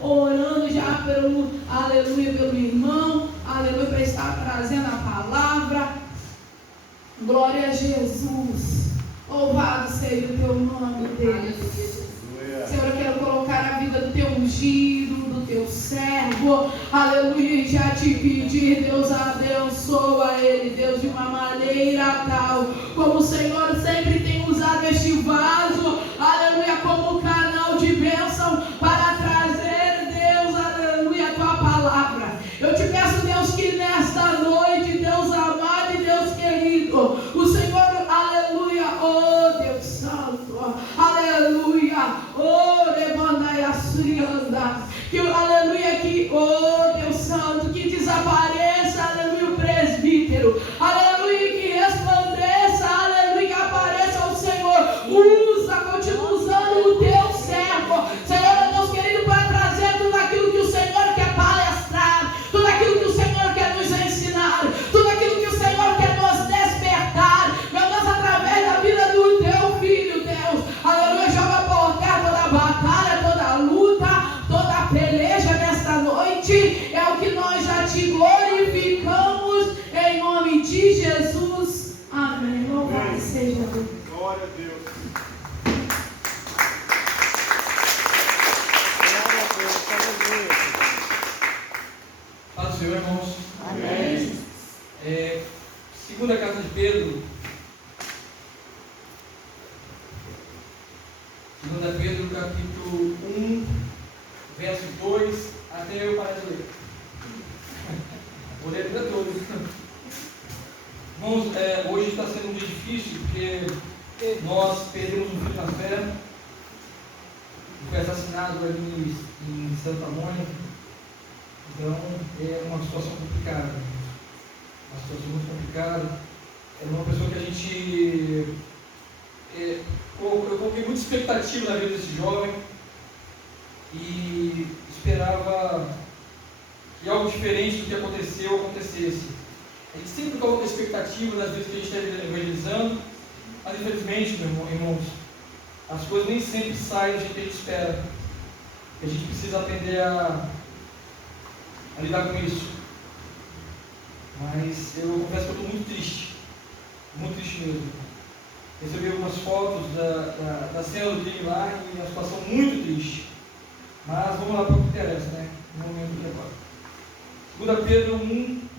orando já pelo, aleluia, pelo irmão, aleluia, para estar trazendo a palavra. Glória a Jesus. Louvado seja o teu nome, Deus. Senhor, eu quero colocar a vida do teu ungido, do teu servo, aleluia, e já te pedir, Deus, abençoa ele, Deus, de uma maneira tal, como o Senhor sempre tem usado este vaso, aleluia, como canal de bênção para trazer, Deus, aleluia, a tua palavra. Eu te peço, Deus, que nesta noite, Deus amado e Deus querido, o Senhor, aleluia, oh Deus Santo, aleluia, oh Rebandai Surianda, que aleluia, que oh Deus Santo, que desapareça, aleluia, o presbítero, aleluia, que resplandeça, aleluia, que apareça o Senhor, continua usando o teu servo, Senhor, Deus querido, para trazer tudo aquilo que o Senhor quer palestrar, tudo aquilo que o Senhor quer nos ensinar, tudo aquilo que o Senhor quer nos despertar, meu Deus, através da vida do teu filho, Deus, aleluia, joga por terra toda a batalha, toda a luta, toda a peleja nesta noite, é o que nós já te glorificamos, em nome de Jesus, amém. Louvado seja Deus. Glória a Deus. Paz do Senhor, irmãos. Amém. Segunda carta de Pedro. Segunda Pedro, capítulo 1, verso 2, até eu parar de ler. Vou ler ainda todo. Irmãos, hoje está sendo um dia difícil, porque nós perdemos um filho na fé. Foi assassinado ali em Santa Mônica. Então, é uma situação complicada. Uma situação muito complicada. É uma pessoa que a gente... eu coloquei muita expectativa na vida desse jovem e esperava que algo diferente do que acontecesse. A gente sempre coloca expectativa nas vezes que a gente está evangelizando, mas infelizmente, irmãos, as coisas nem sempre saem do jeito que a gente espera. E a gente precisa aprender a lidar com isso. Mas eu confesso que eu estou muito triste mesmo. Recebi algumas fotos da cena do crime lá e é uma situação muito triste. Mas vamos lá para o que interessa, né? No momento de agora. 2 Pedro 1.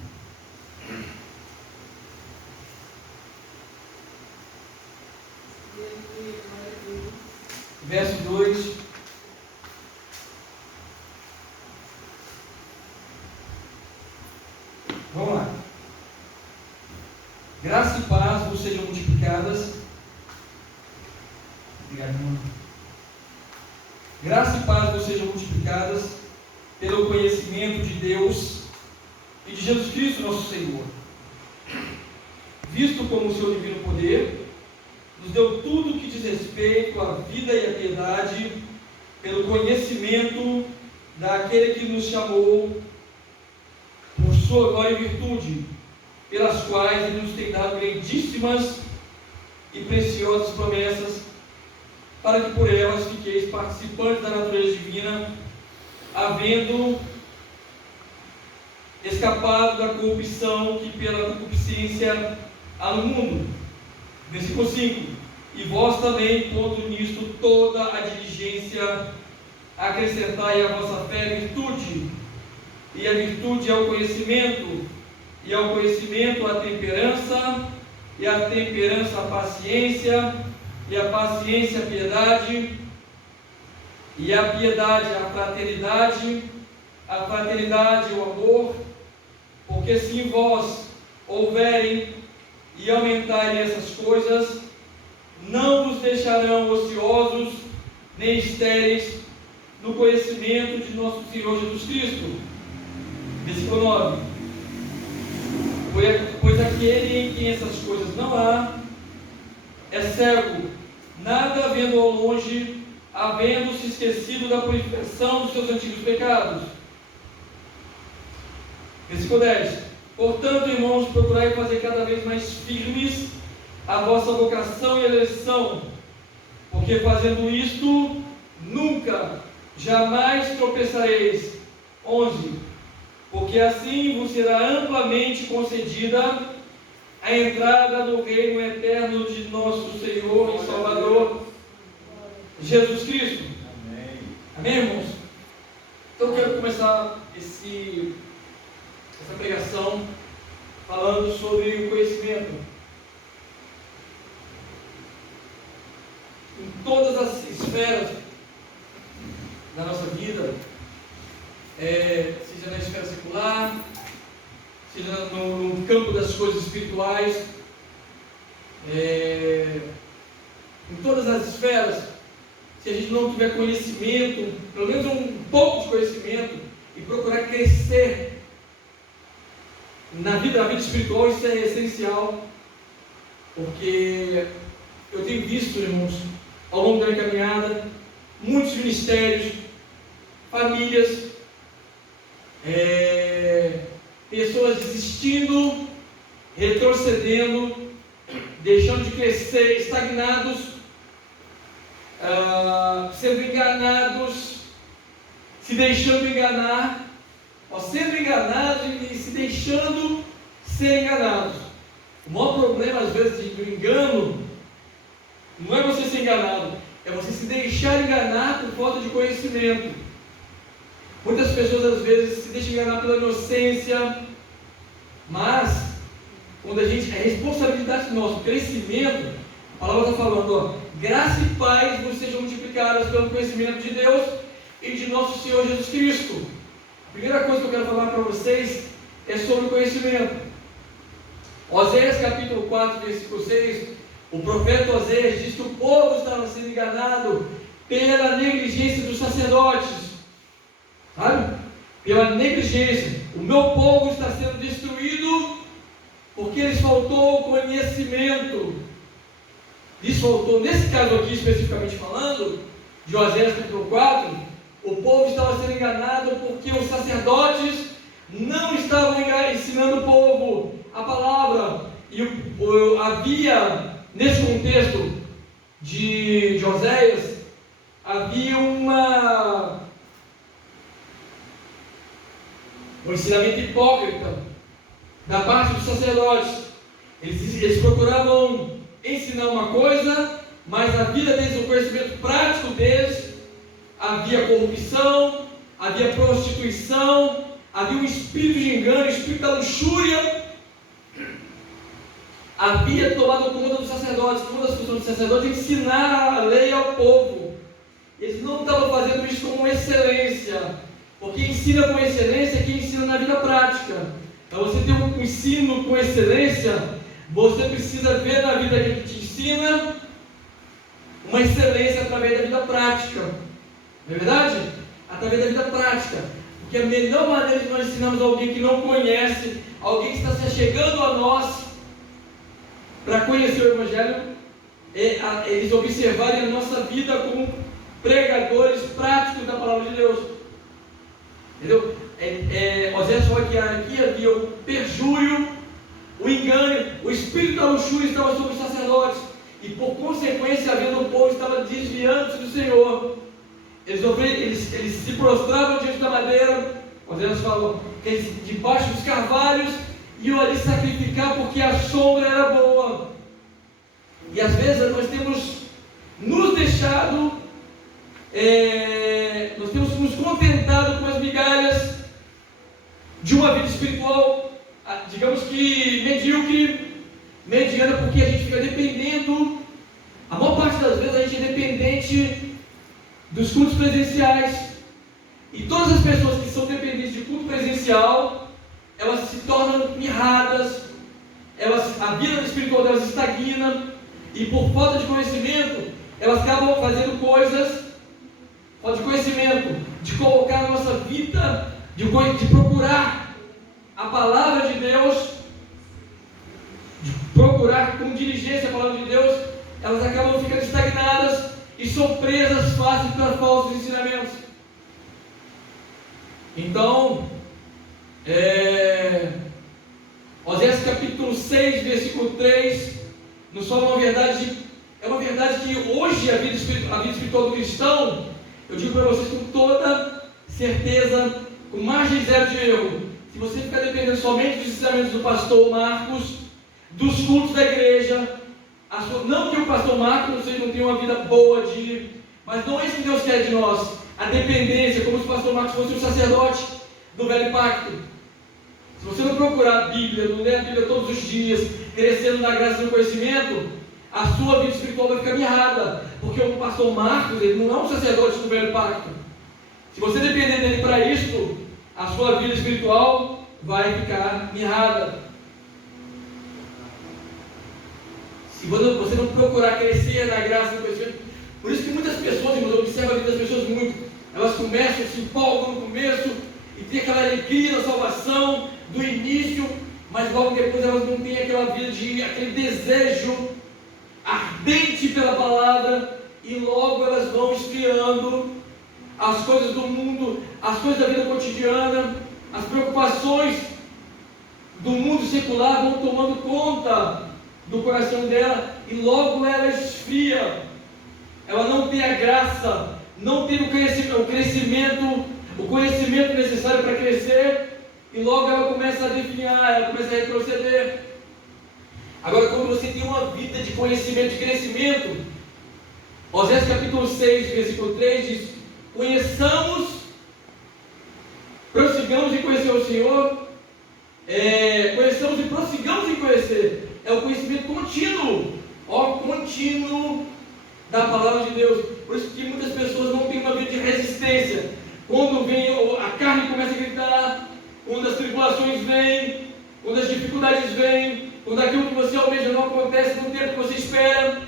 Verso 2. Vamos lá. Graça e paz vos sejam multiplicadas. Obrigado, irmão. Graça e paz vos sejam multiplicadas pelo conhecimento de Deus e de Jesus Cristo, nosso Senhor. Visto como o seu divino poder nos deu tudo que diz respeito à vida e à piedade, pelo conhecimento daquele que nos chamou por sua glória e virtude, pelas quais Ele nos tem dado grandíssimas e preciosas promessas, para que por elas fiqueis participantes da natureza divina, havendo escapado da corrupção que pela concupiscência há no mundo. Versículo 5: e vós também, pondo nisto toda a diligência, acrescentai à vossa fé virtude, e a virtude ao conhecimento, e ao conhecimento a temperança, e a temperança a paciência, e a paciência a piedade, e a piedade a fraternidade o amor, porque se em vós houverem e aumentarem essas coisas, não vos deixarão ociosos nem estéreis no conhecimento de nosso Senhor Jesus Cristo. Versículo 9: pois aquele em quem essas coisas não há é cego, nada vendo ao longe, havendo-se esquecido da purificação dos seus antigos pecados. Versículo 10: portanto, irmãos, procurai fazer cada vez mais firmes a vossa vocação e eleição, porque fazendo isto, nunca, jamais tropeçareis. 11. Porque assim vos será amplamente concedida a entrada no reino eterno de nosso Senhor e Salvador Jesus Cristo. Amém. Amém, irmãos? Então eu quero começar essa pregação falando sobre o conhecimento. Em todas as esferas da nossa vida, seja na esfera secular, seja no campo das coisas espirituais, em todas as esferas, se a gente não tiver conhecimento, pelo menos um pouco de conhecimento, e procurar crescer na vida espiritual, isso é essencial, porque eu tenho visto, irmãos, ao longo da minha caminhada, muitos ministérios, famílias, pessoas desistindo, retrocedendo, deixando de crescer, estagnados, sendo enganados, se deixando enganar, sendo enganados e se deixando ser enganados. O maior problema, às vezes, do engano, não é você ser enganado, é você se deixar enganar por falta de conhecimento. Muitas pessoas, às vezes, se deixam enganar pela inocência, mas, quando a gente, é responsabilidade nossa, o crescimento, a palavra está falando, graça e paz vos sejam multiplicadas pelo conhecimento de Deus e de nosso Senhor Jesus Cristo. A primeira coisa que eu quero falar para vocês é sobre o conhecimento. Oséias capítulo 4, versículo 6, o profeta Oséias diz que o povo estava sendo enganado pela negligência dos sacerdotes, sabe? Pela negligência. O meu povo está sendo destruído porque lhes faltou conhecimento. Lhes faltou, nesse caso aqui especificamente falando, de Oséias capítulo 4, o povo estava sendo enganado porque os sacerdotes não estavam ensinando o povo a palavra. E havia, nesse contexto de Oséias, havia um ensinamento hipócrita da parte dos sacerdotes. Eles procuravam ensinar uma coisa, mas a vida deles, o conhecimento prático deles, havia corrupção, havia prostituição, havia um espírito de engano, um espírito da luxúria, havia tomado conta dos sacerdotes. Uma das funções dos sacerdotes é ensinar a lei ao povo. Eles não estavam fazendo isso com excelência, porque ensina com excelência é quem ensina na vida prática. Então, você tem um ensino com excelência, você precisa ver na vida que ele te ensina uma excelência através da vida prática. Não é verdade? Através da vida prática. Porque a melhor maneira de nós ensinarmos alguém que não conhece, alguém que está se chegando a nós, para conhecer o Evangelho, é eles observarem a nossa vida como pregadores práticos da palavra de Deus. Entendeu? Oséias fala que aqui havia o perjúrio, o engano, o espírito da luxúria estava sobre os sacerdotes, e por consequência, havendo o povo estava desviando-se do Senhor. Eles se prostravam diante da madeira. Oséias falou que eles, debaixo dos carvalhos, iam ali sacrificar porque a sombra era boa. E às vezes nós temos nos deixado, nós temos nos contentado com as migalhas de uma vida espiritual, digamos que medíocre, mediana, porque a gente fica dependendo, a maior parte das vezes a gente é dependente dos cultos presenciais, e todas as pessoas que são dependentes de culto presencial, elas se tornam mirradas, a vida espiritual delas estagna, e por falta de conhecimento, elas acabam fazendo coisas, falta de conhecimento, de colocar a nossa vida, de procurar a palavra de Deus, de procurar com diligência a palavra de Deus, elas acabam ficando estagnadas e são presas fáceis para falsos ensinamentos. Então, Oséias capítulo 6, versículo 3, nos fala uma verdade que hoje a vida espiritual do cristão, eu digo para vocês com toda certeza, com margem zero de erro, se você ficar dependendo somente dos ensinamentos do pastor Marcos, dos cultos da igreja, não que o pastor Marcos não tenha uma vida boa de ir, mas não é isso que Deus quer de nós, a dependência, como se o pastor Marcos fosse um sacerdote do velho pacto. Se você não procurar a Bíblia, não ler a Bíblia todos os dias, crescendo na graça e no conhecimento, a sua vida espiritual vai ficar mirrada, porque o pastor Marcos, ele não é um sacerdote do velho pacto. Se você depender dele para isto, a sua vida espiritual vai ficar mirrada. Se você não procurar crescer na graça e no conhecimento, por isso que muitas pessoas, irmãos, eu observo a vida das pessoas muito, elas começam, se empolgam no começo, e tem aquela alegria da salvação, do início, mas logo depois elas não têm aquela vida aquele desejo ardente pela palavra, e logo elas vão esfriando. As coisas do mundo, as coisas da vida cotidiana, as preocupações do mundo secular vão tomando conta do coração dela, e logo ela esfria. Ela não tem a graça, não tem o conhecimento necessário para crescer, e logo ela começa a definhar, ela começa a retroceder. Agora, quando você tem uma vida de conhecimento, de crescimento, Osés capítulo 6, versículo 3 diz: prossigamos em conhecer o Senhor, conheçamos e prossigamos em conhecer. É o conhecimento contínuo, contínuo da palavra de Deus. Por isso que muitas pessoas não têm uma vida de resistência. Quando vem, a carne começa a gritar, quando as tribulações vêm, quando as dificuldades vêm, quando aquilo que você almeja não acontece no tempo que você espera,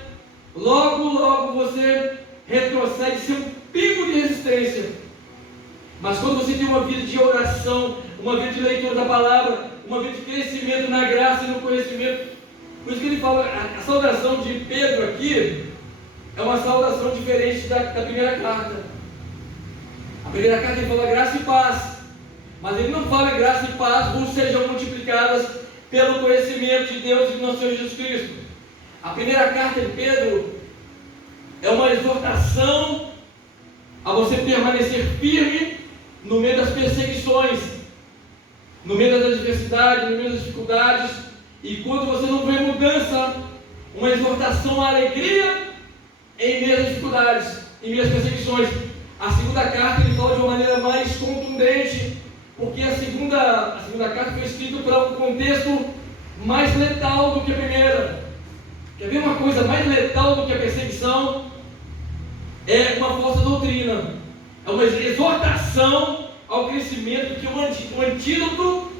logo você retrocede sem um pingo de resistência. Mas quando você tem uma vida de oração, uma vida de leitura da palavra, uma vida de crescimento na graça e no conhecimento, por isso que ele fala, a saudação de Pedro aqui é uma saudação diferente da primeira carta. A primeira carta ele fala graça e paz, mas ele não fala graça e paz vos sejam multiplicadas pelo conhecimento de Deus e do nosso Senhor Jesus Cristo. A primeira carta de Pedro é uma exortação a você permanecer firme no meio das perseguições, no meio das adversidades, no meio das dificuldades, e quando você não vê mudança, uma exortação à alegria em meio às dificuldades, em meio às perseguições. A segunda carta ele fala de uma maneira mais contundente, porque a segunda carta foi escrita para um contexto mais letal do que a primeira. Quer ver uma coisa mais letal do que a perseguição? É uma falsa doutrina, é uma exortação ao crescimento, que o antídoto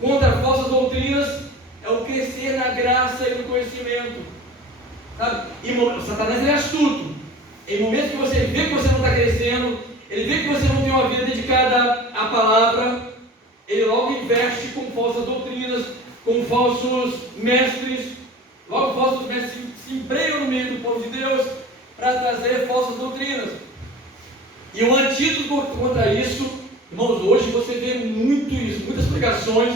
contra falsas doutrinas é o crescer na graça e no conhecimento, sabe? E Satanás é astuto. Em momentos que você vê que você não está crescendo, ele vê que você não tem uma vida dedicada à palavra, ele logo investe com falsas doutrinas, com falsos mestres. Logo falsos mestres se embrenham no meio do povo de Deus para trazer falsas doutrinas. E o antídoto contra isso, irmãos, hoje você vê muito isso, muitas pregações,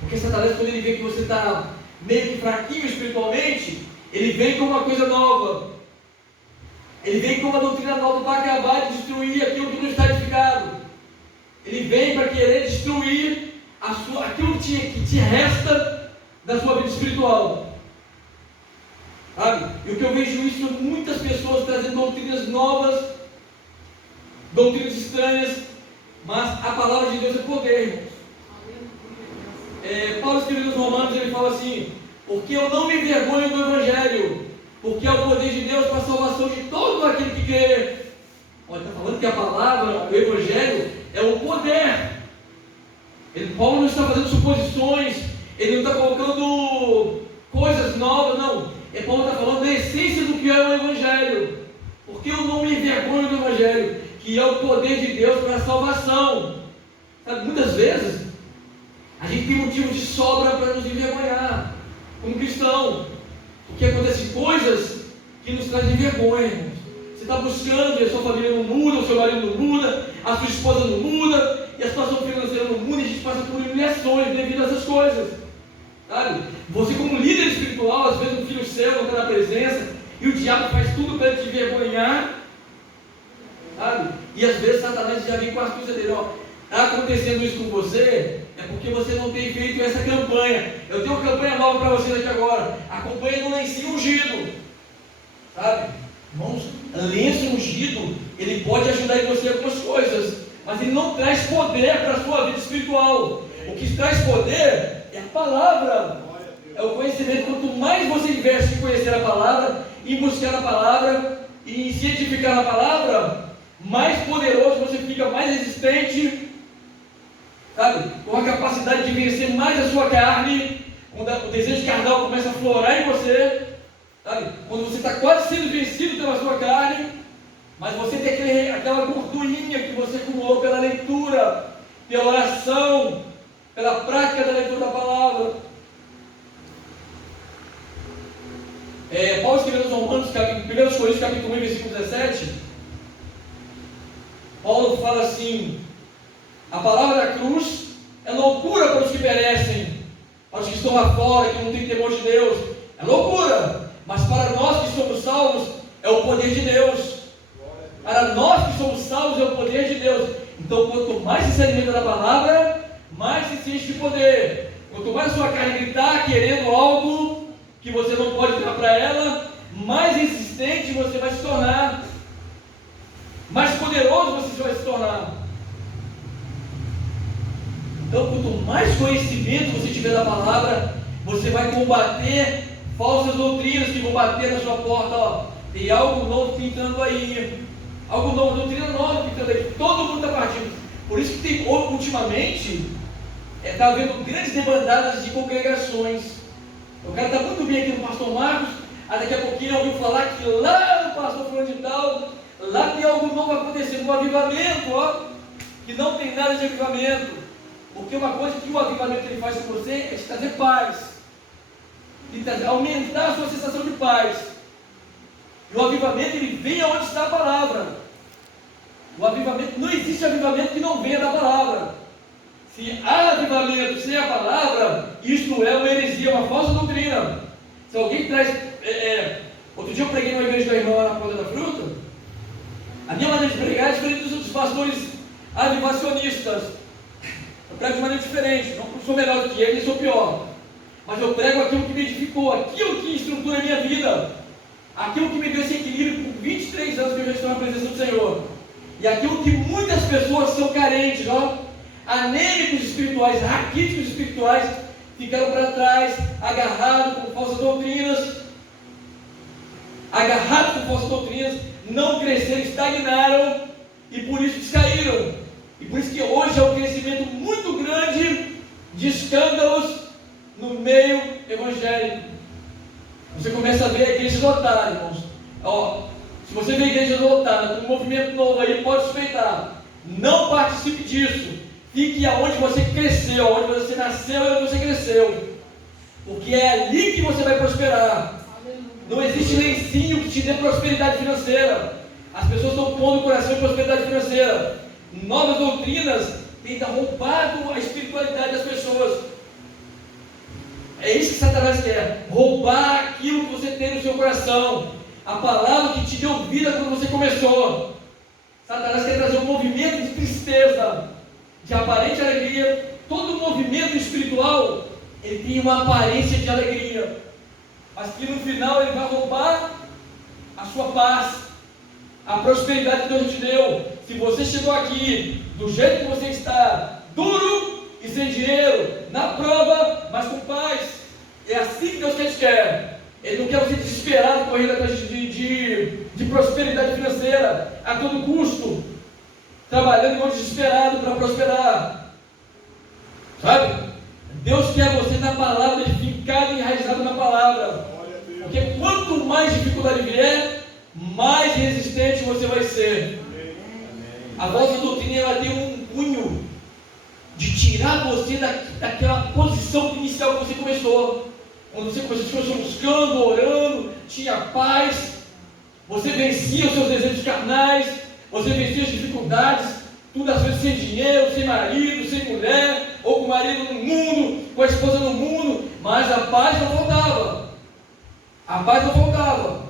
porque Satanás, quando ele vê que você está meio que fraquinho espiritualmente, ele vem com uma coisa nova, ele vem com uma doutrina nova para acabar de destruir aquilo que não está edificado. Ele vem para querer destruir aquilo que te resta da sua vida espiritual, sabe? E o que eu vejo isso é muitas pessoas trazendo doutrinas novas, doutrinas estranhas, mas a palavra de Deus é poder, irmãos. Paulo escrevendo nos Romanos, ele fala assim: porque eu não me envergonho do Evangelho, porque é o poder de Deus para a salvação de todo aquele que crê. Olha, está falando que a palavra, o Evangelho, é o poder. Paulo não está fazendo suposições, ele não está colocando coisas novas, não. Paulo está falando da essência do que é o Evangelho. Porque eu não me envergonho do Evangelho, que é o poder de Deus para a salvação. Sabe, muitas vezes a gente tem motivo de sobra para nos envergonhar como cristão, porque acontecem coisas que nos trazem vergonha, irmãos. Você está buscando e a sua família não muda, o seu marido não muda, a sua esposa não muda, e a situação financeira não muda, e a gente passa por humilhações devido a essas coisas, sabe? Você, como líder espiritual, às vezes um filho seu não está na presença, e o diabo faz tudo para te envergonhar, sabe? E às vezes Satanás já vem com a astúcia dele, ó, está acontecendo isso com você, é porque você não tem feito essa campanha. Eu tenho uma campanha nova para vocês aqui agora, a campanha do lencinho ungido, sabe? Irmãos, lenço ungido, ele pode ajudar em você algumas coisas, mas ele não traz poder para a sua vida espiritual. O que traz poder é a palavra, é o conhecimento. Quanto mais você investe em conhecer a palavra, em buscar a palavra, e em se edificar na palavra, mais poderoso você fica, mais resistente, sabe? Com a capacidade de vencer mais a sua carne, quando o desejo carnal começa a florar em você, sabe? Quando você está quase sendo vencido pela sua carne, mas você tem aquela gordurinha que você acumulou pela leitura, pela oração, pela prática da leitura da palavra. Paulo escreveu aos Romanos, 1 Coríntios capítulo 1, versículo 17, Paulo fala assim: a palavra da cruz é loucura para os que perecem, para os que estão lá fora, que não têm temor de Deus, é loucura, mas para nós que somos salvos, é o poder de Deus. Para nós que somos salvos, é o poder de Deus. Então, quanto mais você se alimenta da palavra, mais se enche de poder. Quanto mais a sua carne gritar querendo algo que você não pode dar para ela, mais resistente você vai se tornar, mais poderoso você vai se tornar. Então, quanto mais conhecimento você tiver da palavra, você vai combater falsas doutrinas que vão bater na sua porta. Ó, tem algo novo pintando aí, algo novo, doutrina nova pintando aí, todo mundo está partindo. Por isso que tem, ultimamente, está havendo grandes debandadas de congregações. O cara está muito bem aqui no pastor Marcos, aí daqui a pouquinho ouviu falar que lá no pastor fulano de tal, lá tem algo novo acontecendo, um avivamento, ó, que não tem nada de avivamento. Porque uma coisa que o avivamento ele faz com você é te trazer paz, aumentar a sua sensação de paz. E o avivamento ele vem aonde está a palavra. O avivamento, não existe avivamento que não venha da palavra. Se há avivamento sem a palavra, isto é uma heresia, uma falsa doutrina. Se alguém traz. Outro dia eu preguei numa igreja da irmã lá na Ponta da Fruta. A minha maneira de pregar é diferente dos outros pastores avivacionistas. Eu prego de maneira diferente. Não sou melhor do que ele, nem sou pior. Mas eu prego aquilo que me edificou, aquilo que estrutura a minha vida, aquilo que me deu esse equilíbrio por 23 anos que eu já estou na presença do Senhor. E aquilo que muitas pessoas são carentes, ó. Anêmicos espirituais, raquíticos espirituais, ficaram para trás, agarrados com falsas doutrinas, não cresceram, estagnaram e por isso descaíram. E por isso que hoje há um crescimento muito grande de escândalos no meio evangélico. Você começa a ver a igreja lotada, irmãos. Ó, se você vê a igreja lotada com um movimento novo aí, pode suspeitar. Não participe disso. Fique aonde você cresceu, aonde você nasceu e onde você cresceu, porque é ali que você vai prosperar. Não existe lencinho que te dê prosperidade financeira. As pessoas estão pondo o coração em prosperidade financeira. Novas doutrinas têm roubado a espiritualidade das pessoas. É isso que Satanás quer, roubar aquilo que você tem no seu coração, a palavra que te deu vida quando você começou. Satanás quer trazer um movimento de tristeza, de aparente alegria. Todo movimento espiritual ele tem uma aparência de alegria, mas que no final ele vai roubar a sua paz, a prosperidade que Deus te deu. Se você chegou aqui do jeito que você está, duro e sem dinheiro, na prova, mas com paz, é assim que Deus quer. Ele não quer você desesperado correndo atrás de prosperidade financeira a todo custo, trabalhando igual desesperado para prosperar, sabe? Deus quer você na palavra, edificado e enraizado na palavra, porque quanto mais dificuldade vier, mais resistente você vai ser. A vossa doutrina ela tem um cunho de tirar você daquela posição inicial que você começou. Quando você começou buscando, orando, tinha paz, você vencia os seus desejos carnais, você vencia as dificuldades, tudo às vezes sem dinheiro, sem marido, sem mulher, ou com o marido no mundo, com a esposa no mundo, mas a paz não faltava. A paz não faltava.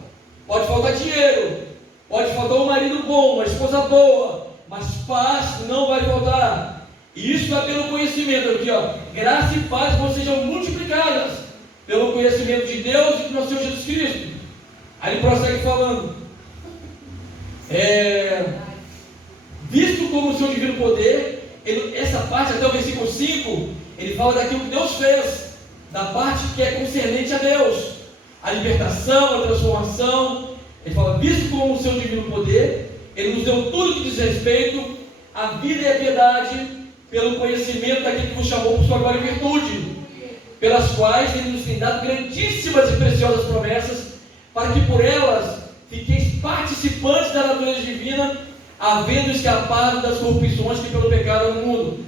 Pode faltar dinheiro, Pode faltar um marido bom, uma esposa boa, mas paz não vai faltar. E isso é pelo conhecimento. Aqui, ó, graça e paz vão sejam multiplicadas pelo conhecimento de Deus e do nosso Senhor Jesus Cristo. Aí ele prossegue falando: visto como o seu divino poder, essa parte até o versículo 5, ele fala daquilo que Deus fez, da parte que é concernente a Deus, a libertação, a transformação. Ele fala: visto como o seu divino poder, ele nos deu tudo que diz respeito à vida e à piedade, pelo conhecimento daquele que vos chamou por sua glória e virtude, pelas quais ele nos tem dado grandíssimas e preciosas promessas, para que por elas fiqueis participantes da natureza divina, havendo escapado das corrupções que pelo pecado há no mundo.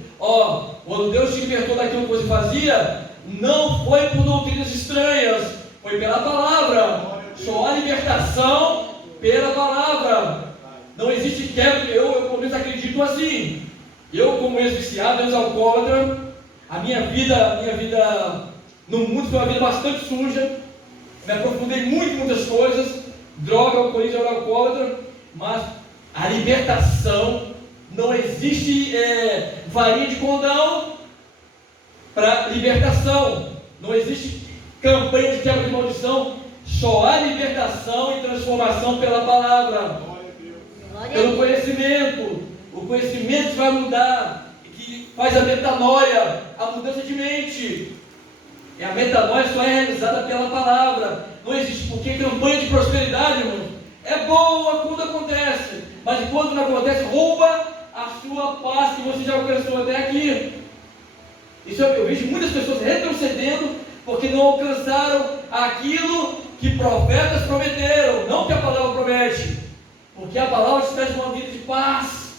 Quando Deus te libertou daquilo que você fazia, não foi por doutrinas estranhas, foi pela palavra. Só há libertação pela palavra. Não existe quebra. Eu pelo menos acredito assim. Eu, como ex-viciado, ex-alcoólatra, a minha vida no mundo foi uma vida bastante suja. Me aprofundei muito em muitas coisas, droga, alcoolismo, eu era alcoólatra, mas a libertação, não existe varinha de condão para libertação, não existe campanha de quebra de maldição, só há libertação e transformação pela palavra, pelo conhecimento. O conhecimento que vai mudar, que faz a metanoia, a mudança de mente. E a metanoia só é realizada pela palavra. Não existe, porque campanha de prosperidade, irmão, é boa quando acontece, mas quando não acontece, rouba a sua paz que você já alcançou até aqui. Isso eu vejo muitas pessoas retrocedendo porque não alcançaram aquilo que profetas prometeram, não que a palavra promete, porque a palavra te traz uma vida de paz,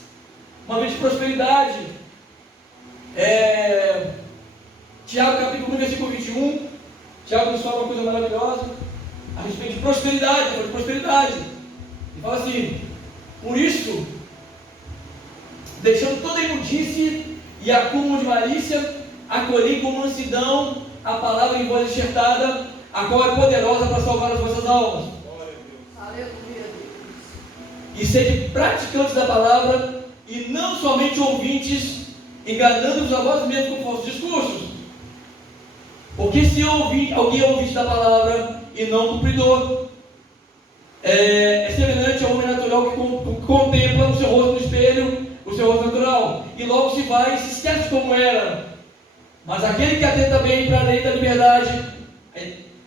uma vida de prosperidade. Tiago capítulo 1, versículo 21, Tiago nos fala uma coisa maravilhosa a respeito de prosperidade. Ele fala assim: por isso, deixando toda imundície e acúmulo de malícia, acolhei com mansidão a palavra em voz enxertada, a qual é poderosa para salvar as vossas almas. Aleluia. E sede praticantes da palavra, e não somente ouvintes, enganando-vos a vós mesmos com falsos discursos. Porque se alguém é ouvinte da palavra e não cumpridor, é semelhante a um homem natural que contempla o seu rosto no espelho, o seu rosto natural, e logo se vai e se esquece como era. Mas aquele que atenta bem para a lei da liberdade,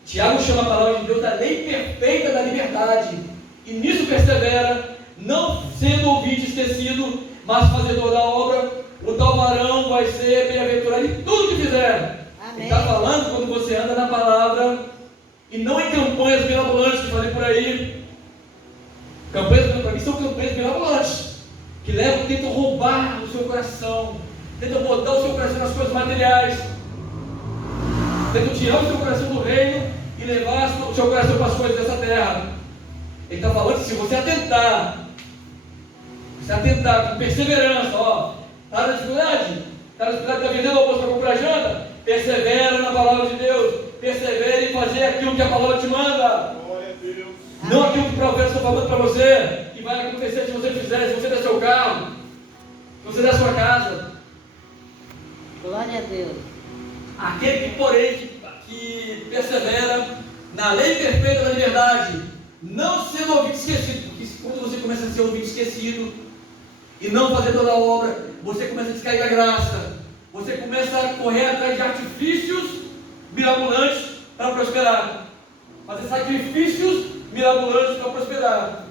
Tiago chama a palavra de Deus da lei perfeita da liberdade, e nisso persevera, não sendo ouvinte esquecido, mas fazedor da obra, o tal varão vai ser bem-aventurado em tudo que fizer. Ele está falando quando você anda na palavra e não em campanhas mirabolantes que fazem por aí. Campanhas, para mim, são campanhas mirabolantes que tentam roubar o seu coração, tentam botar o seu coração nas coisas materiais, tentam tirar o seu coração do reino e levar o seu coração para as coisas dessa terra. Ele está falando que se você atentar com perseverança, está na dificuldade, está vendendo almoço para comprar janta, persevera na palavra de Deus, persevera em fazer aquilo que a palavra te manda. Glória a Deus. Não aquilo que o profeta está falando para você, que vai acontecer se você fizer, se você der seu carro, se você der sua casa. Glória a Deus. Aquele que, porém, que persevera na lei perfeita da liberdade, não sendo ouvinte esquecido, porque quando você começa a ser ouvinte esquecido e não fazer toda a obra, você começa a descair da graça, você começa a correr atrás de artifícios mirabolantes para prosperar, fazer sacrifícios mirabolantes para prosperar,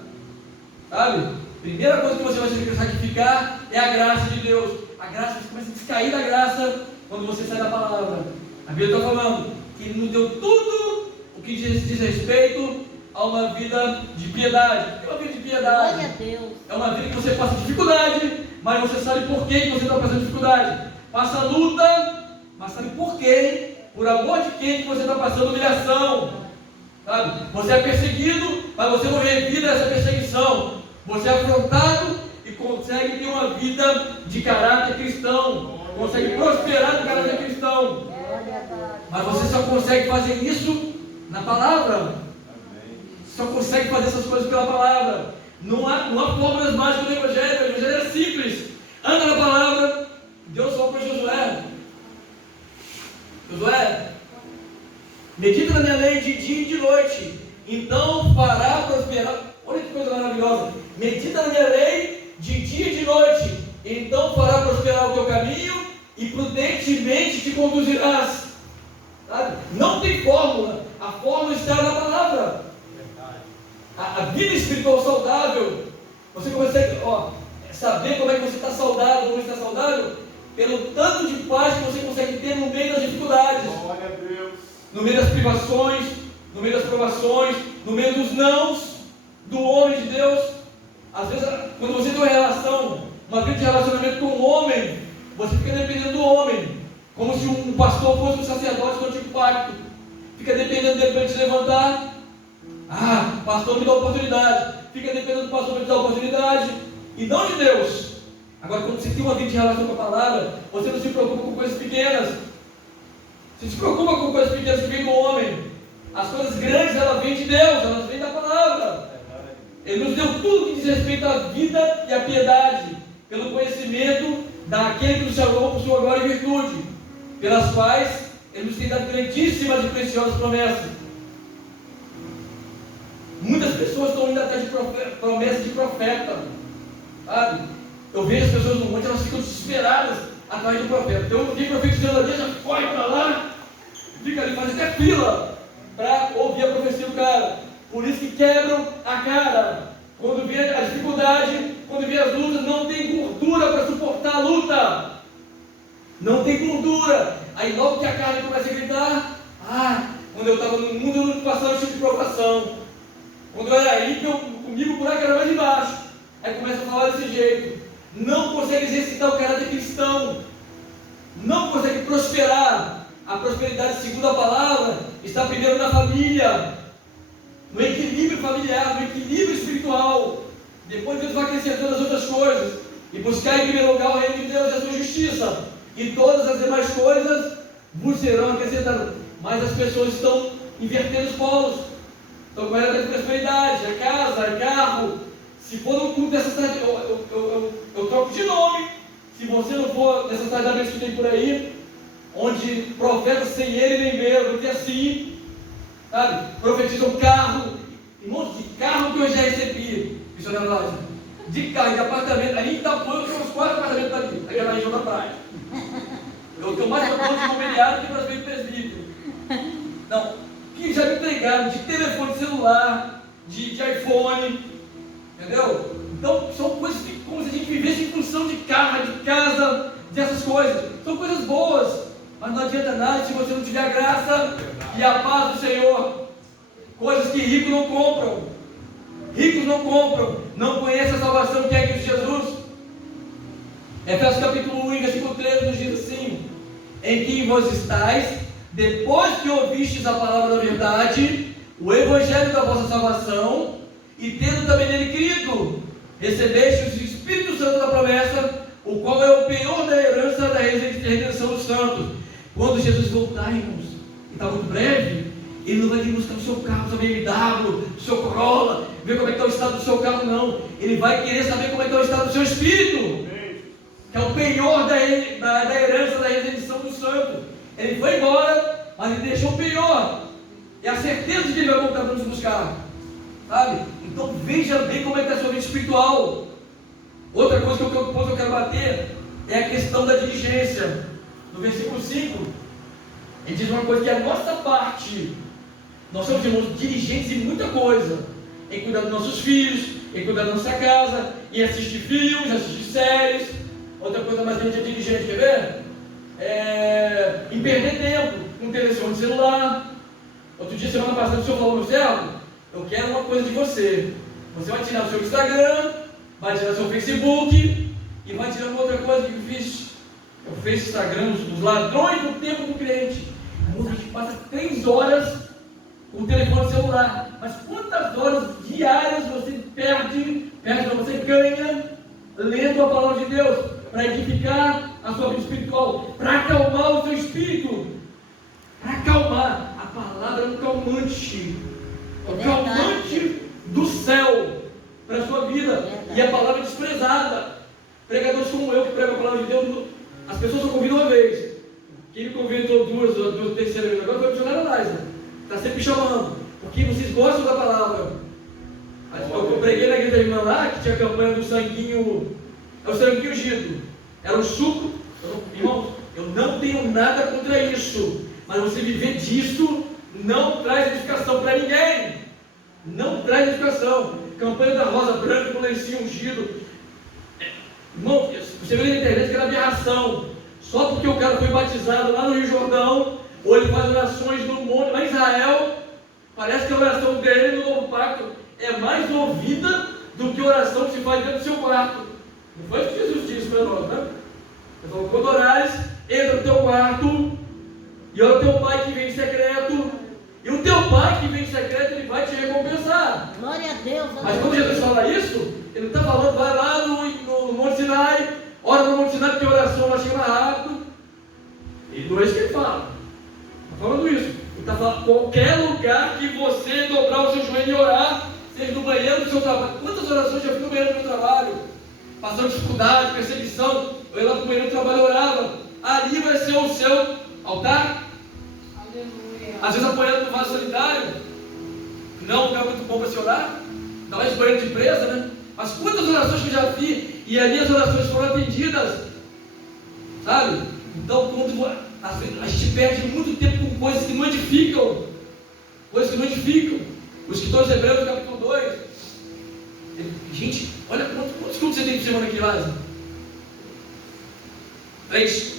sabe? Primeira coisa que você vai ter que sacrificar é a graça de Deus. A graça, você começa a descair da graça quando você sai da palavra. A Bíblia está falando que Ele nos deu tudo o que diz respeito a uma vida de piedade. É uma vida de piedade. Glória a Deus. É uma vida que você passa dificuldade, mas você sabe por que você está passando dificuldade. Passa luta, mas sabe por quê? Por amor de quem que você está passando humilhação. Sabe? Você é perseguido, mas você não revida essa perseguição. Você é afrontado e consegue ter uma vida de caráter cristão. Consegue prosperar no caráter cristão. Mas você só consegue fazer isso na palavra. Só consegue fazer essas coisas pela palavra. Não há fórmulas mágicas do Evangelho. O Evangelho é simples. Anda na palavra. Deus falou para Josué: Josué, medita na minha lei de dia e de noite, então fará prosperar. Olha que coisa maravilhosa. Medita na minha lei de dia e de noite, então fará prosperar o teu caminho e prudentemente te conduzirás. Sabe? Não tem fórmula. A fórmula está na palavra. A vida espiritual saudável, você consegue saber como é que você está saudável, como você está saudável, pelo tanto de paz que você consegue ter no meio das dificuldades. Glória a Deus. No meio das privações, no meio das provações, no meio dos nãos do homem de Deus. Às vezes, quando você tem uma vida de relacionamento com um homem, você fica dependendo do homem, como se um pastor fosse um sacerdote do antigo pacto. Fica dependendo dele para ele te levantar. Ah, pastor me dá oportunidade. Fica dependendo do pastor para te dar oportunidade, e não de Deus. Agora, quando você tem uma vida de relação com a palavra, você não se preocupa com coisas pequenas. Você se preocupa com coisas pequenas que vêm do homem. As coisas grandes, elas vêm de Deus, elas vêm da palavra. Ele nos deu tudo que diz respeito à vida e à piedade, pelo conhecimento daquele que nos chamou por sua glória e virtude, pelas quais Ele nos tem dado grandíssimas e preciosas promessas. Muitas pessoas estão indo até de promessas de profeta, sabe? Eu vejo as pessoas no monte, elas ficam desesperadas atrás do profeta. Tem profetizando ali, já corre para lá, fica ali, faz até fila para ouvir a profecia do cara. Por isso que quebram a cara. Quando vê a dificuldade, quando vê as lutas, não tem gordura para suportar a luta. Não tem gordura. Aí logo que a carne começa a gritar, quando eu estava no mundo eu não passava esse tipo de provação. Quando eu era ímpio, comigo o buraco era mais embaixo. Aí começa a falar desse jeito. Não consegue exercitar o caráter cristão. Não consegue prosperar. A prosperidade, segundo a palavra, está primeiro na família, no equilíbrio familiar, no equilíbrio espiritual. Depois Deus vai acrescentando as outras coisas. E buscar em primeiro lugar o reino de Deus e a sua justiça. E todas as demais coisas vos serão acrescentadas. Mas as pessoas estão invertendo os polos. Estão correndo atrás de prosperidade, é casa, é carro. Se for no culto dessa cidade, eu troco de nome. Se você não for nessa cidade da vez que tem por aí, onde profetas sem ele nem ver, porque assim, sabe, profetizam carro, um monte de carro que eu já recebi, missionário lá, de carro, de apartamento, ali em Itapuã, eu tenho uns 4 apartamentos aqui, naquela região da praia. Eu tenho mais produtos imobiliários que para ver presbítero. Não, que já me entregaram de telefone celular, de iPhone, entendeu? Então, são coisas que, como se a gente vivesse em função de carro, de casa, dessas coisas. São coisas boas, mas não adianta nada se você não tiver a graça e a paz do Senhor. Coisas que ricos não compram. Ricos não compram, não conhecem a salvação que é em Cristo Jesus. Efésios capítulo 1, versículo 13 nos diz assim: em quem vós estáis, depois que ouvistes a palavra da verdade, o evangelho da vossa salvação, e tendo também nele crido, recebestes o Espírito Santo da promessa, o qual é o penhor da herança da redenção dos santos. Quando Jesus voltar, irmãos, e está muito breve, Ele não vai vir buscar o seu carro, o seu BMW, o seu Corolla, ver como é que está o estado do seu carro, não. Ele vai querer saber como é que está o estado do seu espírito, que é o penhor da herança da redenção dos santos. Ele foi embora, mas ele deixou o penhor, e a certeza de que ele vai voltar para nos buscar, sabe? Então veja bem como é que está a sua vida espiritual. Outra coisa que eu quero bater é a questão da diligência. No versículo 5, ele diz uma coisa que é a nossa parte. Nós somos, irmãos, diligentes em muita coisa, em cuidar dos nossos filhos, em cuidar da nossa casa, em assistir filmes, assistir séries. Outra coisa mais que a gente é diligente, quer ver? Em perder tempo com telefone celular. Outro dia, semana passada, o senhor falou: meu servo, eu quero uma coisa de você. Você vai tirar o seu Instagram, vai tirar o seu Facebook e vai tirar uma outra coisa que eu fiz. Eu fiz Instagram, os ladrões do tempo do cliente. A gente passa 3 horas com o telefone celular. Mas quantas horas diárias você perde, você ganha lendo a palavra de Deus, para edificar a sua vida espiritual, para acalmar o seu espírito, para acalmar. A palavra é um calmante, é o calmante do céu. para a sua vida. E a palavra é desprezada. Pregadores como eu que pregam a palavra de Deus, as pessoas só convidam uma vez. Quem me convidou duas, terceira vez agora foi o missionário Laisa. Está sempre me chamando, porque vocês gostam da palavra. Eu preguei na igreja da irmã lá, que tinha a campanha do sanguinho, é o sanguinho ungido. Era um suco. Irmãos, eu não tenho nada contra isso, mas você viver disso não traz edificação para ninguém. Não traz edificação. Campanha da rosa branca com lencinho ungido. Irmão, você vê na internet que era aberração. Só porque o cara foi batizado lá no Rio Jordão, ou ele faz orações no monte, lá em Israel, parece que a oração dele no novo pacto é mais ouvida do que a oração que se faz dentro do seu quarto. Não foi isso que Jesus disse para nós, né? Ele falou: quando orares, entra no teu quarto e ora o teu pai que vem em secreto, e o teu pai que vem em secreto, ele vai te recompensar. Glória a Deus. Mas quando Jesus fala isso, ele não está falando, vai lá no Monte Sinai, ora no Monte Sinai, porque a oração vai chegar mais rápido. E não é isso que ele fala. Está falando isso. Ele está falando, qualquer lugar que você dobrar o seu joelho e orar, seja no banheiro do seu trabalho. Quantas orações já fui no banheiro do meu trabalho? Passando dificuldade, perseguição, eu ia lá para o banheiro do trabalho e orava. Ali vai ser o seu altar. Aleluia. Às vezes apoiando no vaso sanitário. Não é um lugar muito bom para se orar. Ainda mais banheiro de empresa, né? Mas quantas orações que eu já fiz, e ali as orações foram atendidas. Sabe? Então, quando às vezes, a gente perde muito tempo com coisas que não edificam. Coisas que não edificam. Os escritores Hebreus, capítulo 2. Gente, olha quantos cultos você tem por semana aqui, Lázaro? 3.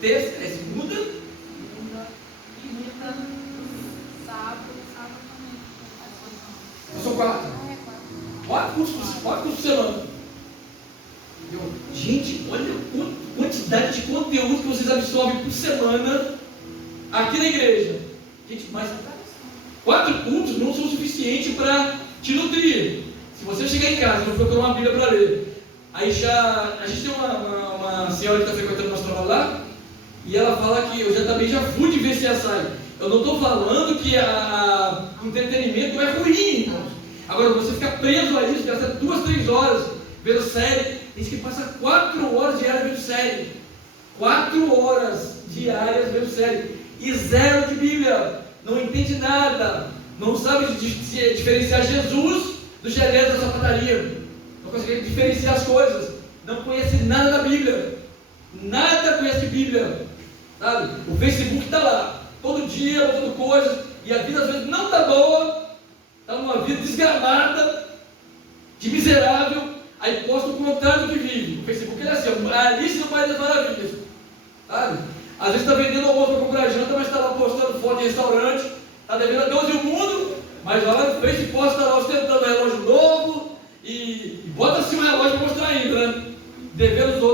Terça, segunda. Quinta, sábado também. São 4. 4 cultos por semana. Gente, olha a quantidade de conteúdo que vocês absorvem por semana aqui na igreja. Gente, mas 4 cultos não são suficientes para te nutrir. Se você chegar em casa e não procurar uma Bíblia para ler, aí a gente tem uma senhora que está frequentando o nosso trabalho lá, e ela fala que eu também já fui de ver CSI. Eu não estou falando que o entretenimento é ruim, irmãos. Agora, você ficar preso a isso, gastar 2, 3 horas vendo série, diz que passa 4 horas diárias vendo série. 4 horas diárias vendo série. E 0 de Bíblia. Não entende nada. Não sabe diferenciar Jesus do geleia da sapataria. Não consegue diferenciar as coisas. Não conhece nada da Bíblia. Nada conhece de Bíblia. Sabe? O Facebook está lá. Todo dia, botando coisas. E a vida às vezes não está boa. Está numa vida desgramada, de miserável. Aí posta o contrário do que vive. O Facebook é assim, Alice no País das Maravilhas. Sabe? Às vezes está vendendo almoço para comprar janta, mas está lá postando foto em restaurante. Está devendo a Deus e o mundo, mas lá no Facebook posta lá ostentando relógio novo,